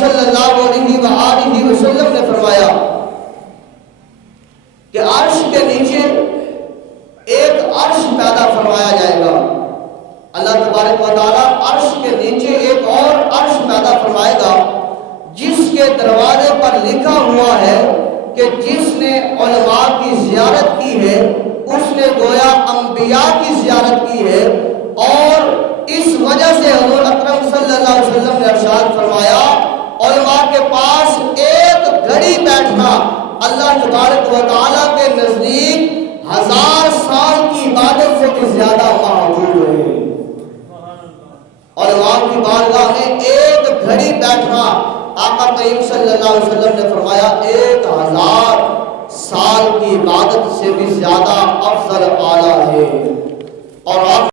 صلی اللہ علیہ وآلہ وسلم نے فرمایا کہ عرش کے نیچے ایک عرش پیدا فرمایا جائے گا. اللہ تبارک و تعالیٰ عرش کے نیچے ایک اور عرش پیدا فرمائے گا جس کے دروازے پر لکھا ہوا ہے کہ جس نے علماء کی زیارت کی ہے اس نے گویا انبیاء کی زیارت کی ہے. اور اس وجہ سے حضور اکرم صلی اللہ علیہ وسلم نے ارشاد فرمایا علماء کے پاس ایک گھڑی بیٹھنا اللہ تبارک و تعالیٰ کے نزدیک 1000 سال کی عبادت سے بھی زیادہ محبوب ہے. علماء کی بارگاہ میں ایک گھڑی بیٹھنا آقا کریم صلی اللہ علیہ وسلم نے فرمایا 1000 سال کی عبادت سے بھی زیادہ افضل اعلیٰ ہے. اور